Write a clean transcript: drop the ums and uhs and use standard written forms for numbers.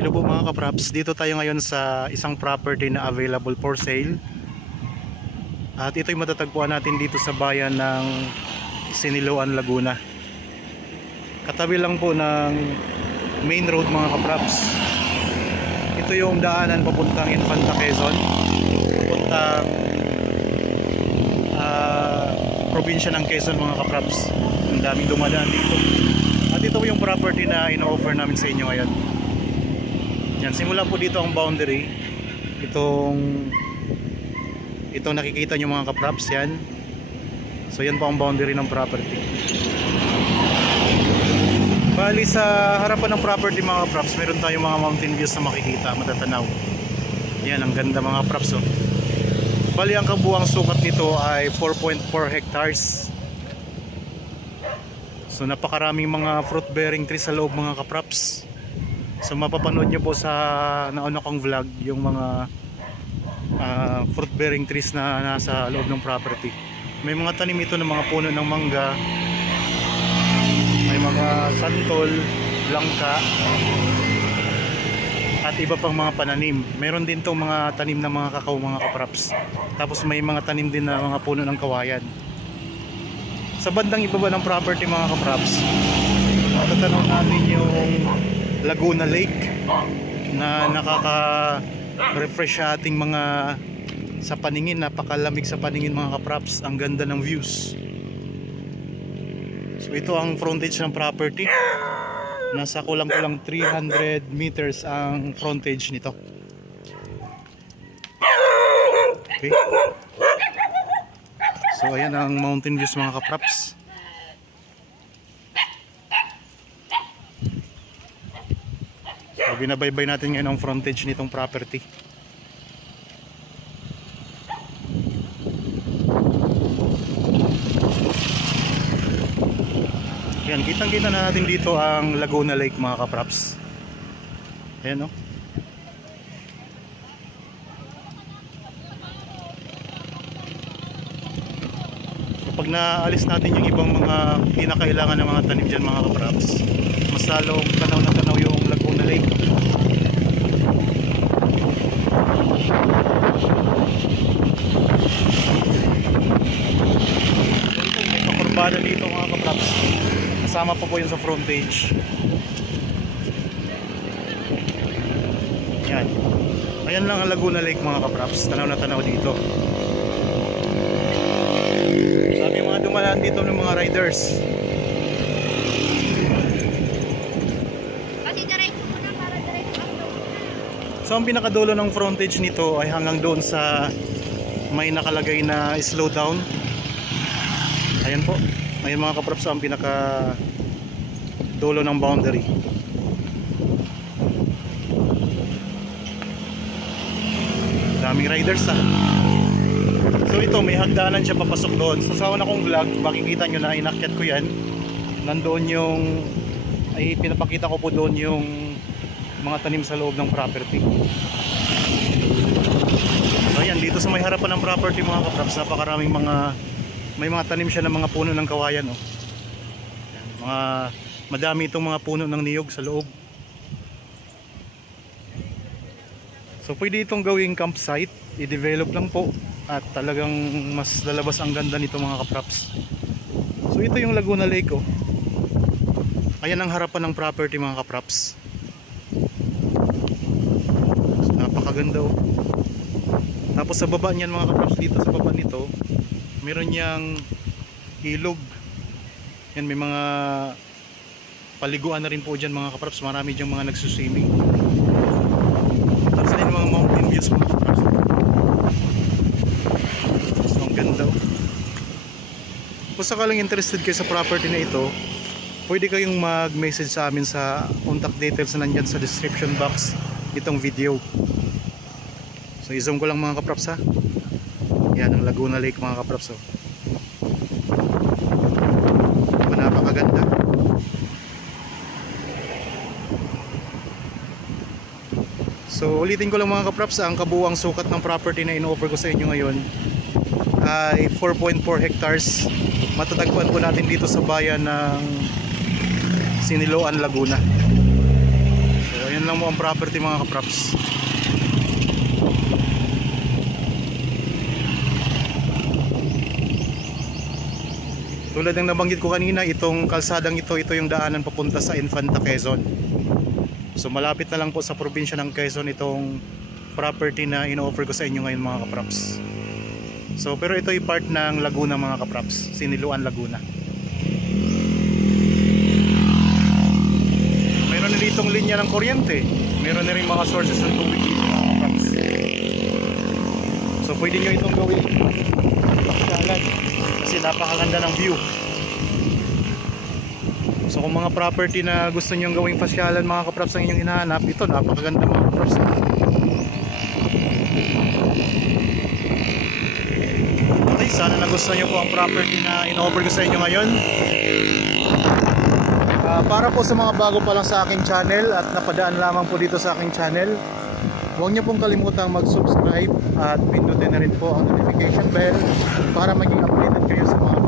Hello po mga kapraps, dito tayo ngayon sa isang property na available for sale. At ito'y matatagpuan natin dito sa bayan ng Siniloan, Laguna. Katabi lang po ng main road mga kapraps. Ito yung daanan papuntang Infanta Quezon, papuntang probinsya ng Quezon mga kapraps. Ang daming dumadaan dito. At ito yung property na ino-offer namin sa inyo ngayon. Yan, simula po dito ang boundary. Itong nakikita nyo mga kapraps, yan. So yan po ang boundary ng property. Bali sa harapan ng property mga kapraps, meron tayong mga mountain views na makikita, matatanaw. Yan, ang ganda mga kapraps, oh. Bali ang kabuang sukat nito ay 4.4 hectares. So napakaraming mga fruit bearing trees sa loob mga kapraps. So mapapanood nyo po sa nauna kong vlog yung mga fruit bearing trees na nasa loob ng property. May mga tanim ito ng mga puno ng mangga, may mga santol, langka, at iba pang mga pananim. Meron din itong mga tanim ng mga kakao mga kapraps. Tapos may mga tanim din na mga puno ng kawayan. Sa bandang ibaba ng property mga kapraps, matatanaw natin yung Laguna Lake na nakaka-refresh sa ating mga sa paningin. Napakalamig sa paningin mga kapraps. Ang ganda ng views. So ito ang frontage ng property. Nasa kulang-kulang 300 meters ang frontage nito. Okay. So ayan ang mountain views mga kapraps. So binabaybay natin ngayon ang frontage nitong property. Yan, kitang-kita na natin dito ang Laguna Lake mga kapraps. Ayan, no? So pag naalis natin yung ibang mga hindi na kailangan ng mga tanim dyan mga kapraps, mas lalong tanaw na tanaw yung Laguna Lake. So ito may pakurbada dito mga kapraps. Kasama pa po yun sa frontage. Yan. Ayan lang ang Laguna Lake mga kapraps. Tanaw na tanaw dito. Sabi mga dumaan dito ng mga riders. So ang pinakadulo ng frontage nito ay hanggang doon sa may nakalagay na slow down. Ayan po. Ayan mga kapraps ang pinaka dulo ng boundary. Daming riders ha. So ito may hagdanan siya papasok doon. Sa una kong vlog makikita nyo na inakyat ko yan. Nandoon yung ay pinapakita ko po doon yung mga tanim sa loob ng property. So ayan, dito sa may harapan ng property mga kapraps, napakaraming may mga tanim siya ng mga puno ng kawayan, oh. Ayan, madami itong mga puno ng niyog sa loob. So pwede itong gawing campsite, i-develop lang po at talagang mas lalabas ang ganda nito mga kapraps. So ito yung Laguna Lake, oh. Ayan ang harapan ng property mga kapraps. Napakaganda, oh. Tapos sa baba niyan mga kapraps, dito sa baba nito meron niyang ilog. Yan, may mga paliguan na rin po dyan mga kapraps. Marami dyan mga nagsuswimming. Tapos yung mga mountain views mga kapraps. So ang ganda, oh. Kung sakaling interested kayo sa property na ito, pwede kayong mag-message sa amin sa contact details na nandyan sa description box itong video. So i-zoom ko lang mga kapraps ha. Yan ang Laguna Lake mga kapraps, oh. Napakaganda. So ulitin ko lang mga kapraps, ang kabuuang sukat ng property na ino-offer ko sa inyo ngayon ay 4.4 hectares. Matatagpuan po natin dito sa bayan ng Siniloan, Laguna. So ayan lang. lang mo ang property mga kapraps. Tulad ng nabanggit ko kanina, itong kalsadang ito yung daanan papunta sa Infanta, Quezon. So malapit na lang po sa probinsya ng Quezon itong property na ino-offer ko sa inyo ngayon mga kapraps. So pero ito ay part ng Laguna mga kapraps, Siniluan, Laguna. Meron na ditong linya ng kuryente, meron na rin mga sources ng tubig dito mga kapraps. So pwede nyo itong gawin pasyalan kasi napakaganda ng view. So kung mga property na gusto nyo gawing pasyalan mga kapraps ang inyong hinahanap, ito napakaganda mga kapraps. Okay, sana nagustuhan nyo po ang property na in-offer ko sa inyo ngayon. Para po sa mga bago pa lang sa aking channel at napadaan lamang po dito sa aking channel, huwag nyo pong kalimutang mag-subscribe at pindutin na rin po ang notification bell para maging updated kayo sa mga